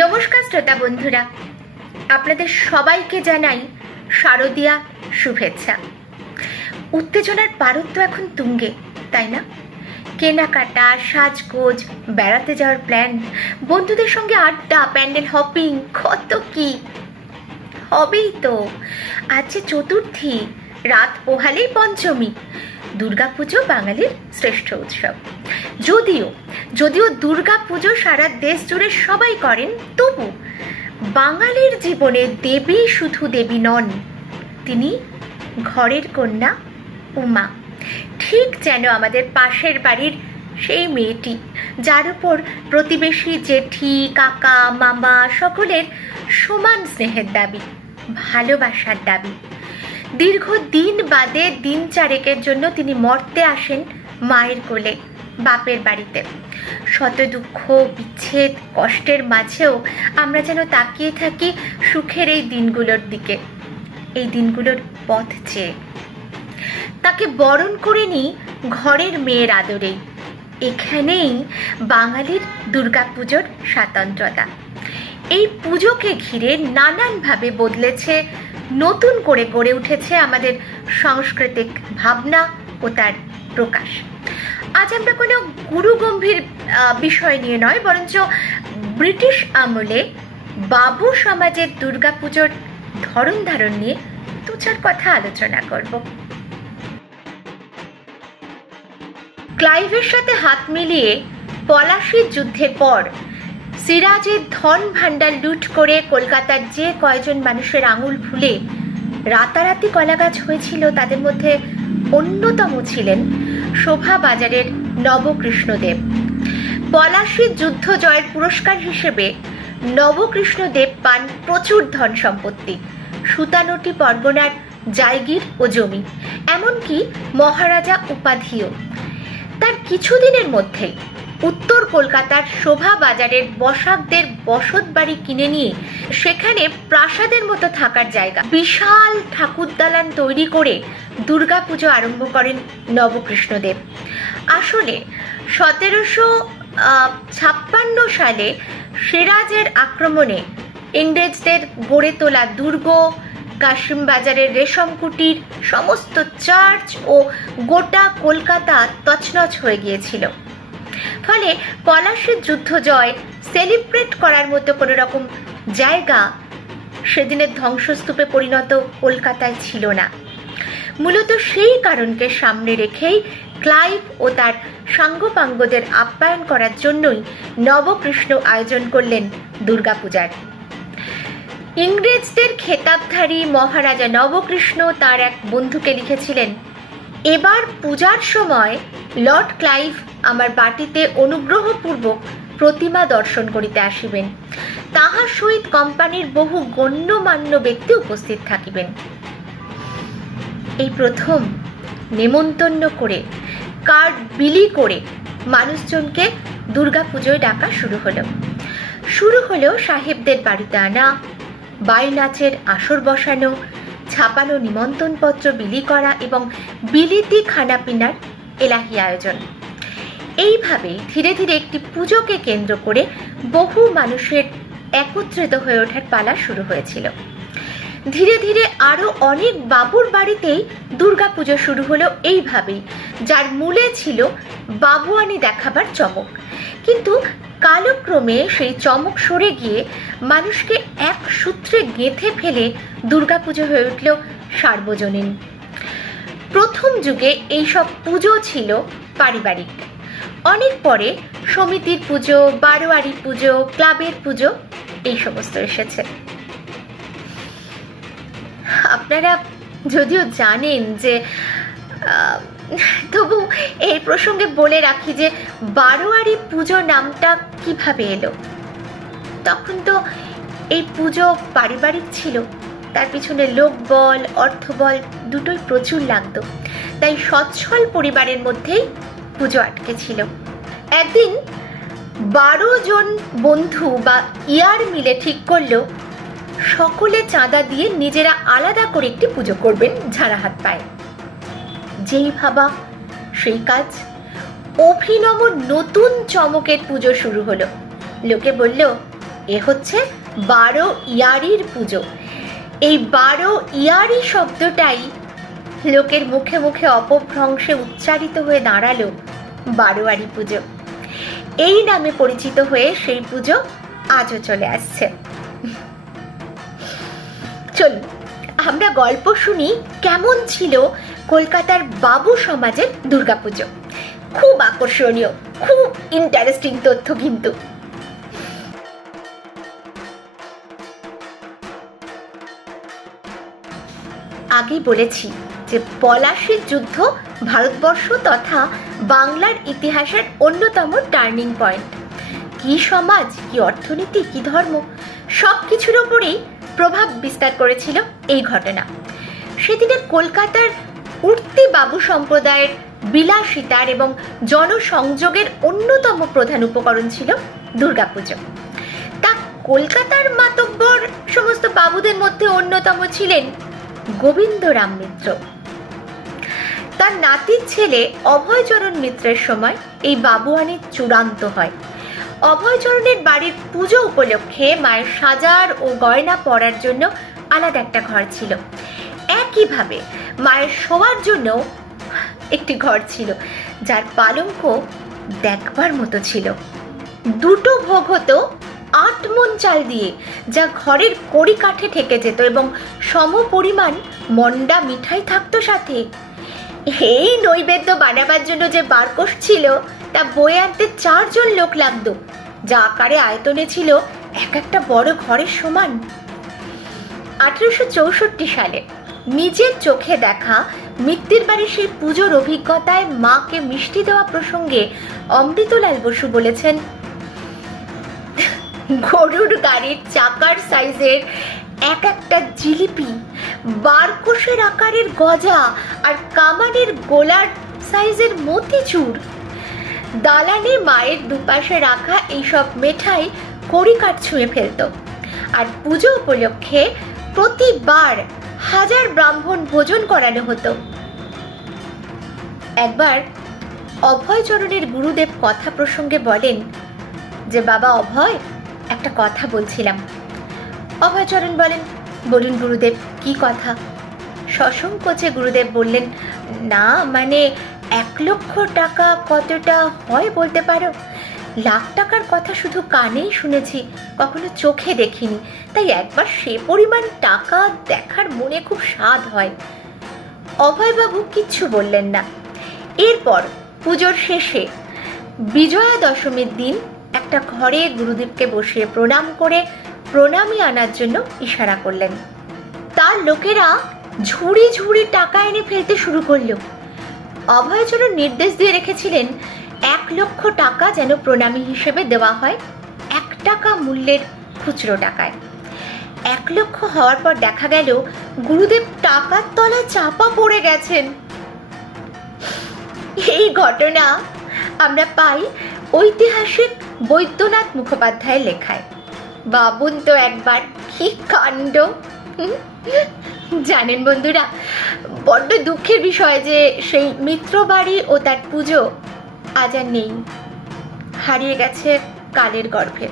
নমস্কার শ্রোতা বন্ধুরা, আপনাদের সবাইকে জানাই শারদীয়া শুভেচ্ছা। উত্তেজনার পারদ তো এখন তুঙ্গে, তাই না? কেনাকাটা, সাজগোজ, বেড়াতে যাওয়ার প্ল্যান, বন্ধুদের সঙ্গে আড্ডা, প্যান্ডেল হপিং, কত কি হবেই তো। আজ যে চতুর্থী, রাত পোহালেই পঞ্চমী। দুর্গাপুজো বাঙালির শ্রেষ্ঠ উৎসব। যদিও দুর্গাপুজো সারা দেশ জুড়ে সবাই করেন, তবু বাঙালির জীবনে দেবী শুধু দেবী নন, তিনি ঘরের কন্যা উমা। ঠিক যেন আমাদের পাশের বাড়ির সেই মেয়েটি, যার উপর প্রতিবেশী, জেঠি, কাকা, মামা সকলের সমান স্নেহের দাবি, ভালোবাসার দাবি। দীর্ঘদিন বাদে দিন চারেকের জন্য তিনি মর্তে আসেন মায়ের কোলে, বাপের বাড়িতে। শত দুঃখ, বিচ্ছেদ, কষ্টের মাঝেও আমরা যেন তাকিয়ে থাকি সুখের এই দিনগুলোর দিকে, এই দিনগুলোর পথ চেয়ে। তাকে বরণ করে নিই ঘরের মেয়ের আদরেই। এখানেই বাঙালির দুর্গাপুজোর স্বাতন্ত্র্যতা। এই পুজোকে ঘিরে নানানভাবে বদলেছে, নতুন করে গড়ে উঠেছে আমাদের সাংস্কৃতিক ভাবনা ও তার প্রকাশ। আজ আমরা কোনো গুরুগম্ভীর বিষয় নিয়ে নয়, বরঞ্চ ব্রিটিশ আমলে বাবু সমাজের দুর্গাপুজোর ধরন ধারণ নিয়ে দু চার কথা আলোচনা করব। ক্লাইভের সাথে হাত মিলিয়ে পলাশির যুদ্ধের পর সিরাজের ধন ভাণ্ডার লুট করে কলকাতার যে কয়জন মানুষের আঙুল ফুলে রাতারাতি কলাগাছ হয়েছিল, তাদের মধ্যে অন্যতম ছিলেন শোভাবাজারের নবকৃষ্ণদেব। পলাশির যুদ্ধ জয়ের পুরস্কার হিসেবে নবকৃষ্ণদেব পান প্রচুর ধন সম্পত্তি, সুতানটি পরগনার জায়গির ও জমি, এমনকি মহারাজা উপাধিও। তার কিছুদিনের মধ্যেই উত্তর কলকাতার শোভাবাজারের বসাকদের বসত বাড়ি কিনে নিয়ে সেখানে প্রাসাদের মতো থাকার জায়গা, বিশাল ঠাকুর দালান তৈরি করে দুর্গাপুজো আরম্ভ করেন নবকৃষ্ণদেব। আসলে 1756 সালে সিরাজের আক্রমণে ইংরেজদের গড়ে তোলা দুর্গ, কাশিম বাজারের রেশম কুটির, সমস্ত চার্চ ও গোটা কলকাতা তছনছ হয়ে গিয়েছিল। ফলে পলাশির যুদ্ধ জয় সেলিব্রেট করার মতো কোনো রকম জায়গা সেদিনের ধ্বংসস্তূপে পরিণত কলকাতায় ছিল না। মূলত সেই কারণকে সামনে রেখেই ক্লাইভ ও তার সাঙ্গপাঙ্গদের আপ্যায়ন করার জন্যই নবকৃষ্ণ আয়োজন করলেন দুর্গাপূজার। ইংরেজদের খেতাবধারী মহারাজা নবকৃষ্ণ তার এক বন্ধুকে লিখেছিলেন, এবার পূজার সময় লর্ড ক্লাইভ আমার বাটিতে অনুগ্রহপূর্বক প্রতিমা দর্শন করিতে আসিবেন, তাহার সহিত কোম্পানির বহু গণ্যমান্য ব্যক্তি উপস্থিত থাকিবেন। এই প্রথম নেমন্তন্ন করে, কার্ড বিলি করে মানুষজনকে দুর্গাপুজোয় ডাকা শুরু হলো সাহেবদের বাড়িতে আনা, বাই নাচের আসর বসানো, ছাপানো নিমন্ত্রণপত্র বিলি করা এবং বিলিতি খানাপিনার এলাহি আয়োজন। এইভাবে ধীরে ধীরে একটি পুজোকে কেন্দ্র করে বহু মানুষের একত্রিত হয়ে ওঠার পালা শুরু হয়েছিল। ধীরে ধীরে আরো অনেক বাবুর বাড়িতেই দুর্গাপুজো শুরু হলো এইভাবেই, যার মূলে ছিল বাবুয়ানি দেখাবার চমক। কিন্তু কালক্রমে সেই চমক সরে গিয়ে মানুষকে এক সূত্রে গেঁথে ফেলে দুর্গাপুজো হয়ে উঠল সার্বজনীন। প্রথম যুগে এইসব পুজো ছিল পারিবারিক, অনেক পরে সমিতির পুজো, বারোয়ারি পুজো, ক্লাবের পুজো এই সমস্ত এসেছে। আপনারা যদিও জানেন যে, তবু এই প্রসঙ্গে বলে রাখি যে বারোয়ারি পুজো নামটা কিভাবে এলো। তখন তো এই পুজো পারিবারিক ছিল, তার পিছনে লোকবল, অর্থবল দুটোই প্রচুর লাগতো, তাই সচ্ছল পরিবারের মধ্যেই পুজো আটকে ছিল। একদিন 12 জন বন্ধু বা ইয়ার মিলে ঠিক করলো সকলে চাঁদা দিয়ে নিজেরা আলাদা করে একটি পুজো করবেন ঝাড়া হাত পায়ে। যেই ভাবা সেই কাজ, অভিনব নতুন চমকের পুজো শুরু হলো। লোকে বলল, এ হচ্ছে 12 ইয়ারির পুজো। এই 12 ইয়ারি শব্দটাই লোকের মুখে মুখে অপভ্রংশে উচ্চারিত হয়ে দাঁড়ালো বারোয়ারি পুজো। এই নামে পরিচিত হয়ে সেই পুজো আজও চলে আসছে। চলুন আমরা গল্প শুনি কেমন ছিল কলকাতার বাবু সমাজের দুর্গাপুজো। খুব আকর্ষণীয়, খুব ইন্টারেস্টিং তথ্য কিন্তু। আগেই বলেছি যে পলাশীর যুদ্ধ ভারতবর্ষ তথা বাংলার ইতিহাসের অন্যতম টার্নিং পয়েন্ট। কি সমাজ, কি অর্থনীতি, কি ধর্ম, সব কিছুর ওপরেই প্রভাব বিস্তার করেছিল এই ঘটনা। সেদিনের কলকাতার উঠতি বাবু সম্প্রদায়ের বিলাসিতার এবং জনসংযোগের অন্যতম প্রধান উপকরণ ছিল দুর্গাপুজো। তা কলকাতার মাতব্বর সমস্ত বাবুদের মধ্যে অন্যতম ছিলেন গোবিন্দরাম মিত্র। তার নাতির ছেলে অভয়চরণ মিত্রের সময় এই বাবুয়ানি চূড়ান্ত হয়। অভয়চরণের বাড়ির পুজো উপলক্ষে মায়ের সাজার ও গয়না পরার জন্য আলাদা একটা ঘর ছিল। একইভাবে মায়ের শোয়ার জন্য একটি ঘর ছিল, যার পালঙ্ক দেখবার মতো ছিল। দুটো ভোগ হতো 8 মণ চাল দিয়ে, যা ঘরের কড়ি কাঠে ঠেকে যেত এবং সম পরিমাণ মন্ডা মিঠাই থাকতো সাথে। এই নৈবেদ্য বানাবার জন্য যে বারকোষ ছিল তা বয়ে আনতে 4 জন লোক লাগতো, যা আকারে আয়তনে ছিল এক একটা বড় ঘরের সমান। 1864 সালে নিজের চোখে দেখা মিত্তির বাড়ির সেই পুজোর অভিজ্ঞতায় মাকে মিষ্টি দেওয়া প্রসঙ্গে অমৃতলাল বসু বলেছেন, গরুর গাড়ির চাকার সাইজের এক একটা জিলিপি, বারকোষের আকারের গজা আর কামানের গোলার সাইজের মতিচুর, দালানে মায়ের দুপাশে রাখা এইসব মেঠাই কড়িকাঠ ছুঁয়ে ফেলত। আর পুজো উপলক্ষে প্রতিবার 1000 ব্রাহ্মণ ভোজন করানো হতো। একবার অভয়চরণের গুরুদেব কথা প্রসঙ্গে বলেন যে, বাবা অভয়, একটা কথা বলছিলাম। অভয়চরণ বলেন, বলুন গুরুদেব, কি কথা? সসংকোচে গুরুদেব বললেন, না মানে 1 লক্ষ টাকা কতটা হয় বলতে পারো? লাখ টাকার কথা শুধু কানেই শুনেছি, কখনো চোখে দেখিনি, তাই একবার সে পরিমাণ টাকা দেখার মনে খুব স্বাদ হয়। অভয়বাবু কিচ্ছু বললেন না। এরপর পুজোর শেষে বিজয়া দশমীর দিন একটা ঘরে গুরুদেবকে বসিয়ে প্রণাম করে প্রণামী আনার জন্য ইশারা করলেন। তার লোকেরা ঝুড়ি ঝুড়ি টাকা এনে ফেলতে শুরু করলো। অভয়চরণ নির্দেশ দিয়ে রেখেছিলেন 1 লক্ষ টাকা যেন প্রণামী হিসেবে দেওয়া হয় 1 টাকা মূল্যের খুচরো টাকায়। 1 লক্ষ হওয়ার পর দেখা গেল গুরুদেব টাকার তলায় চাপা পড়ে গেছেন। এই ঘটনা আমরা পাই ঐতিহাসিক বৈদ্যনাথ মুখোপাধ্যায়ের লেখায়। বাবুন তো একবার, কি কাণ্ড! জানেন বন্ধুরা, বড্ড দুঃখের বিষয় যে সেই মিত্রবাড়ি ও তার পুজো আজ আর নেই, হারিয়ে গেছে কালের গর্ভে।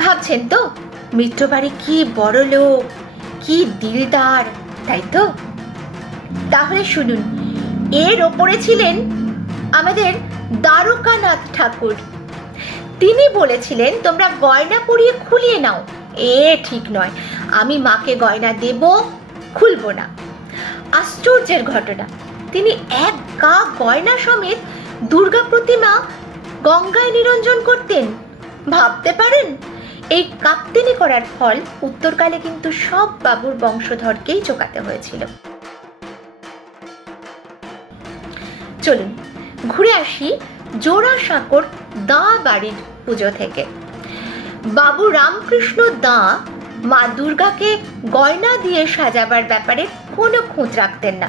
ভাবছেন তো মিত্রবাড়ি কি বড় লোক, কি দিলদার, তাই তো? তাহলে শুনুন, এর ওপরে ছিলেন আমাদের দ্বারকানাথ ঠাকুর। তিনি বলেছিলেন, তোমরা গয়না পরিয়ে খুলিয়ে নাও। এ ঠিক নয়, আমি মাকে গয়না দেব, খুলবো না। আশ্চর্যের ঘটনা, তিনি 1 গা গয়না সমেত দুর্গা প্রতিমা গঙ্গায় নিরঞ্জন করতেন। ভাবতে পারেন এই কাপ্তেনি করার ফল উত্তরকালে কিন্তু সব বাবুর বংশধরকেই চোকাতে হয়েছিল। চলুন ঘুরে আসি জোড়াসাঁকোর দাঁ বাড়ির পুজো থেকে। বাবু রামকৃষ্ণ দাঁ মা দুর্গাকে গয়না দিয়ে সাজাবার ব্যাপারে কোনো খুঁত রাখতেন না।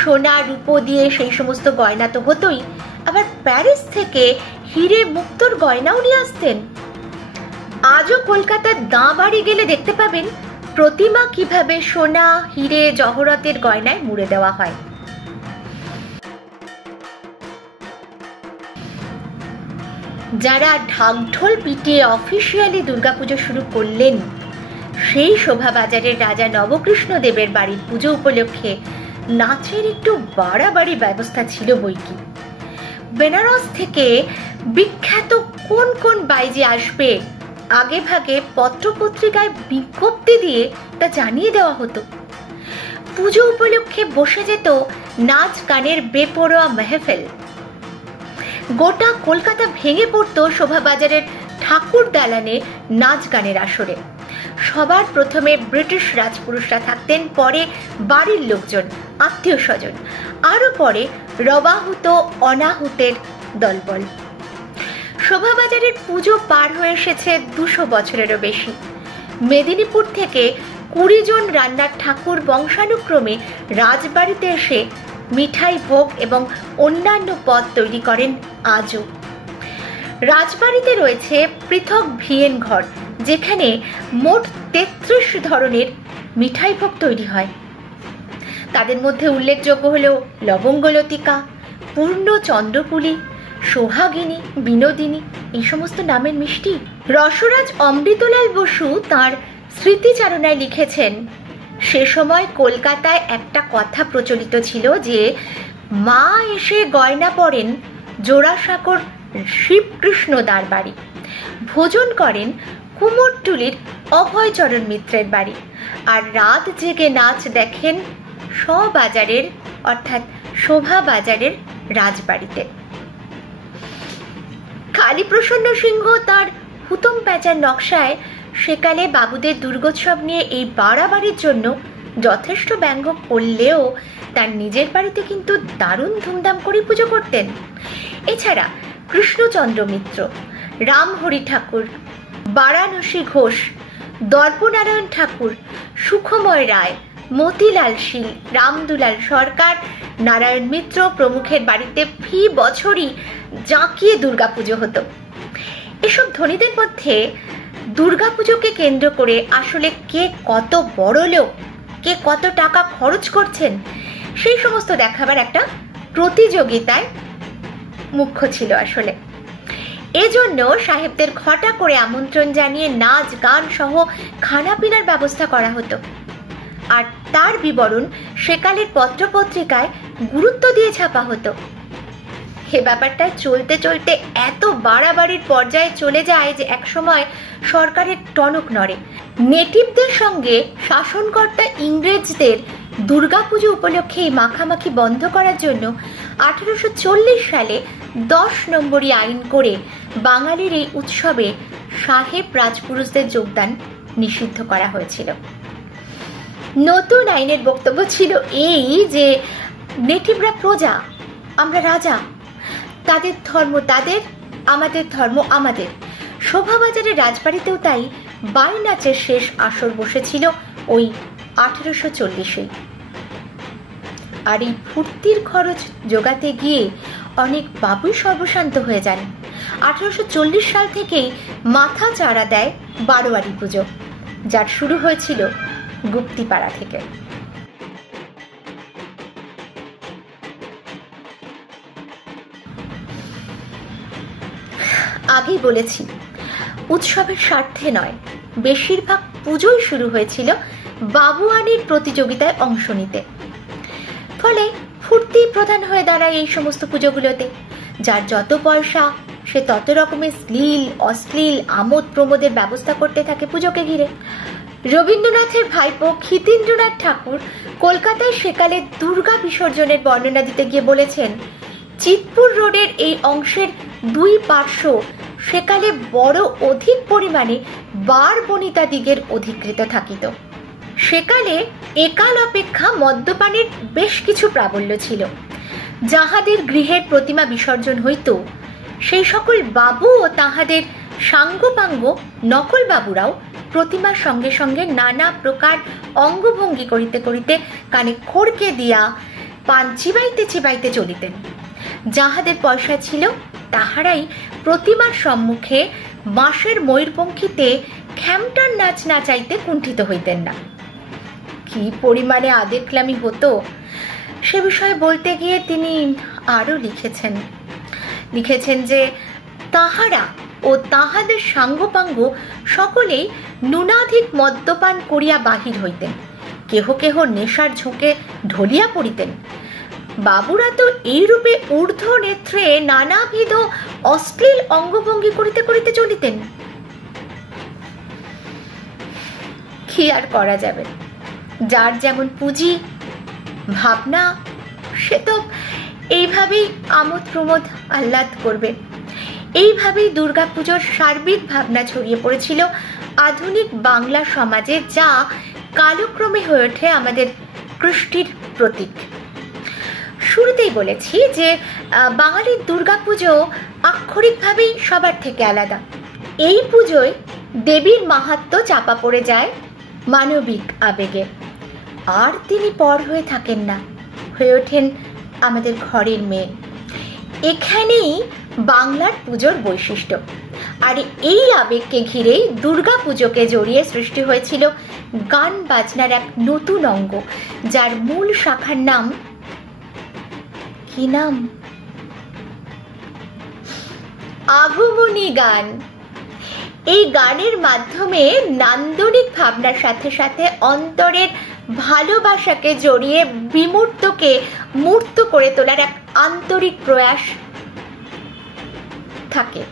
সোনা রূপো দিয়ে সেই সমস্ত গয়না তো হতোই, আবার প্যারিস থেকে হিরে মুক্তোর গয়নাও নিয়ে আসতেন। আজও কলকাতার দাঁ বাড়ি গেলে দেখতে পাবেন প্রতিমা কিভাবে সোনা, হিরে, জহরতের গয়নায় মুড়ে দেওয়া হয়। যারা ঢাকঢোল পিটিয়ে অফিসিয়ালি দুর্গাপুজো শুরু করলেন, সেই শোভাবাজারের রাজা নবকৃষ্ণদেবের বাড়ির পুজো উপলক্ষে নাচের একটু বাড়াবাড়ি ব্যবস্থা ছিল বইকি। বেনারস থেকে বিখ্যাত কোন কোন বাইজি আসবে আগে ভাগে পত্রপত্রিকায় বিজ্ঞপ্তি দিয়ে তা জানিয়ে দেওয়া হতো। পুজো উপলক্ষে বসে যেত নাচ গানের বেপরোয়া মেহফিল। গোটা কলকাতা ভেঙে পড়তো শোভাবাজারের ঠাকুর দালানে নাচ গানের আসরে। সবার প্রথমে ব্রিটিশ রাজপুরুষরা থাকতেন, পরে বাড়ির লোকজন, আত্মীয় স্বজন, আরো পরে রবাহুত অনাহুতের দলবল। শোভাবাজারের পুজো পার হয়ে এসেছে 200 বছরেরও বেশি। মেদিনীপুর থেকে 20 জন রান্নার ঠাকুর বংশানুক্রমে রাজবাড়িতে এসে মিঠাই ভোগ এবং অন্যান্য পদ তৈরি করেন আজও। রাজবাড়িতে রয়েছে পৃথক ভিয়েন ঘর, যেখানে মোট 33 ধরনের মিঠাই ভোগ তৈরি হয়। তাদের মধ্যে উল্লেখযোগ্য হল লবঙ্গলতিকা, পূর্ণ চন্দ্রপুলি, সোহাগিনী, বিনোদিনী, এই সমস্ত নামের মিষ্টি। রসরাজ অমৃতলাল বসু তাঁর স্মৃতিচারণায় লিখেছেন, সে সময় কলকাতায় একটা কথা প্রচলিত ছিল যে মা এসে গয়না পরেন জোড়াসাঁকোর শিবকৃষ্ণ দাঁর বাড়ি, ভোজন করেন কুমোরটুলির অভয়চরণ মিত্রের বাড়ি, আর রাত জেগে নাচ দেখেন শোভাবাজারের অর্থাৎ শোভাবাজারের রাজবাড়িতে। কালীপ্রসন্ন সিংহ তার হুতম প্যাঁচার নকশায় সেকালে বাবুদের দুর্গোৎসব নিয়ে এই বাড়াবাড়ির জন্য যথেষ্ট ব্যঙ্গ করলেও তার নিজের বাড়িতে কিন্তু দারুণ ধুমধাম করে পুজো করতেন। এছাড়া কৃষ্ণচন্দ্র মিত্র, রামহরি ঠাকুর, বারাণসী ঘোষ, দর্পনারায়ণ ঠাকুর, সুখময় রায়, মতিলাল শীল, রামদুলাল সরকার, নারায়ণ মিত্র প্রমুখের বাড়িতে ফি বছরই জাঁকিয়ে দুর্গাপুজো হতো। এসব ধনীদের মধ্যে দুর্গাপুজোকে কেন্দ্র করে আসলে কে কত বড় লোক, কে কত টাকা খরচ করছেন, সেই সমস্ত দেখাবার একটা প্রতিযোগিতায় মুখ্য ছিল আসলে। এজন্য সাহেবদের ঘটা করে আমন্ত্রণ জানিয়ে নাচ গান সহ খানাপিনার ব্যবস্থা করা হতো, আর তার বিবরণ সেকালের পত্রপত্রিকায় গুরুত্ব দিয়ে ছাপা হতো। এ ব্যাপারটা চলতে চলতে এত বাড়াবাড়ির পর্যায়ে চলে যায় যে একসময় সরকারের টনক নড়ে। নেটিভদের সঙ্গে শাসনকর্তা ইংরেজদের দুর্গাপুজো উপলক্ষে এই মাখামাখি বন্ধ করার জন্য 1840 সালে 10 নম্বরী আইন করে বাঙালির এই উৎসবে সাহেব রাজপুরুষদের যোগদান নিষিদ্ধ করা হয়েছিল। নতুন আইনের বক্তব্য ছিল এই যে নেটিভরা প্রজা, আমরা রাজা, তাদের ধর্ম তাদের, আমাদের ধর্ম আমাদের। শোভাবাজারের রাজবাড়িতেও তাই বাই নাচের শেষ আসর বসেছিল ওই 1840-এই। আর এই ফুর্তির খরচ জোগাতে গিয়ে অনেক বাবুই সর্বশান্ত হয়ে যান। 1840 সাল থেকেই মাথা চাড়া দেয় বারোয়ারি পুজো, যার শুরু হয়েছিল গুপ্তিপাড়া থেকে। আগেই বলেছি, উৎসবের স্বার্থে নয়, বেশিরভাগ পুজোই শুরু হয়েছিল বাবুয়ানির প্রতিযোগিতায় অংশ নিতে। ফলে ফুর্তি প্রধান হয়ে দাঁড়ায় এই সমস্ত পুজোগুলোতে। যার যত পয়সা সে তত রকমের শ্লীল অশ্লীল আমোদ প্রমোদের ব্যবস্থা করতে থাকে পুজোকে ঘিরে। রবীন্দ্রনাথের ভাইপো ক্ষিতীন্দ্রনাথ ঠাকুর কলকাতায় সেকালে দুর্গা বিসর্জনের বর্ণনা দিতে গিয়ে বলেছেন, চিতপুর রোডের এই অংশের 2 পার্শ্ব সেকালে বড় অধিক পরিমাণে বার বনিতা দিগের অধিকৃত থাকিত। সেকালে একাল অপেক্ষা মদ্যপানের বেশ কিছু প্রাবল্য ছিল। যাহাদের গৃহের প্রতিমা বিসর্জন হইত, সেই সকল বাবু ও তাহাদের সাঙ্গপাঙ্গ নকল বাবুরাও প্রতিমার সঙ্গে সঙ্গে নানা প্রকার অঙ্গভঙ্গি করিতে করিতে কানে খড়কে দিয়া পান চিবাইতে চিবাইতে চলিতেন। যাহাদের পয়সা ছিল তাহারাই প্রতিমার সম্মুখে বাঁশের ময়ূরপঙ্খীতে খ্যামটার নাচ নাচাইতে কুণ্ঠিত হইতেন না। কি পরিমাণে আদেক্লামি হতো সে বিষয়ে বলতে গিয়ে তিনি আরও লিখেছেন যে তাহারা ও তাহাদের সাঙ্গপাঙ্গ সকলেই নুনাধিক মদ্যপান করিয়া বাহির হইতেন। কেহ কেহ নেশার ঝোঁকে ঢলিয়া পড়িতেন। বাবুরা তো এইরূপে ঊর্ধ্ব নেত্রে নানাবিধ অশ্লীল অঙ্গভঙ্গি করিতে করিতে চলিতেন। কি আর করা যাবে, যার যেমন পুঁজি ভাবনা সে তো এইভাবেই আমোদ প্রমোদ আহ্লাদ করবে। এইভাবেই দুর্গাপুজোর সার্বিক ভাবনা ছড়িয়ে পড়েছিল আধুনিক বাংলা সমাজে, যা কালক্রমে হয়ে ওঠে আমাদের কৃষ্টির প্রতীক। শুরুতেই বলেছি যে বাঙালির দুর্গাপুজো আক্ষরিকভাবেই সবার থেকে আলাদা। এই পুজোয় দেবীর মাহাত্ম্য চাপা পড়ে যায় মানবিক আবেগে, আর তিনি পর হয়ে থাকেন না, হয়ে ওঠেন আমাদের ঘরের মেয়ে। এখানেই বাংলার পুজোর বৈশিষ্ট্য। আর এই আবেগকে ঘিরেই দুর্গাপুজোকে জড়িয়ে সৃষ্টি হয়েছিল গান বাজনার এক নতুন অঙ্গ, যার মূল শাখার নাম কি নাম? আগমনী গান। এই গানের মাধ্যমে নান্দনিক ভাবনার সাথে সাথে অন্তরের ভালোবাসাকে জড়িয়ে বিমূর্তকে মূর্ত করে তোলার এক আন্তরিক প্রয়াস থাকে।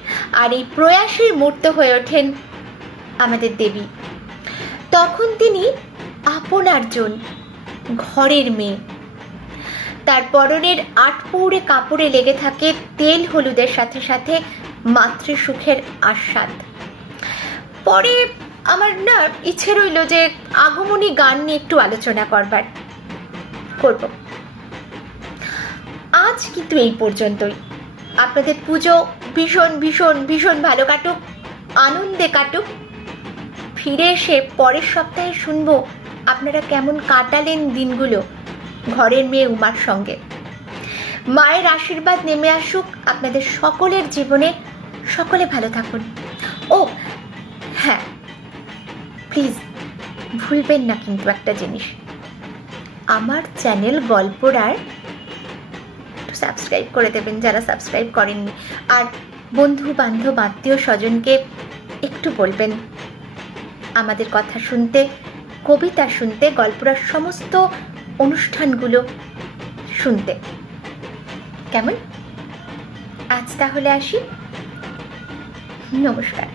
আর এই প্রয়াসের মূর্ত হয়ে ওঠেন আমাদের দেবী। তখন তিনি আপনার জন, ঘরের মেয়ে। তার পরনের আটপৌরে কাপড়ে লেগে থাকে তেল হলুদের সাথে সাথে মাতৃসুখের আস্বাদ। পরে আমার না ইচ্ছে রইল যে আগমনী গান নিয়ে একটু আলোচনা করব। আজ কিন্তু এই পর্যন্তই। আপনাদের পুজো ভীষণ ভীষণ ভীষণ ভালো কাটুক, আনন্দে কাটুক। ফিরে এসে পরের সপ্তাহে শুনবো আপনারা কেমন কাটালেন দিনগুলো ঘরের মেয়ে উমার সঙ্গে। মায়ের আশীর্বাদ নেমে আসুক আপনাদের সকলের জীবনে। সকলে ভালো থাকুন। ও হ্যাঁ, প্লিজ ভুলবেন না কিন্তু একটা জিনিস, আমার চ্যানেল গল্পরার একটু সাবস্ক্রাইব করে দেবেন যারা সাবস্ক্রাইব করেননি। আর বন্ধু বান্ধব আত্মীয় স্বজনকে একটু বলবেন আমাদের কথা শুনতে, কবিতা শুনতে, গল্পরার সমস্ত অনুষ্ঠানগুলো শুনতে। কেমন? আজ তাহলে আসি। নমস্কার।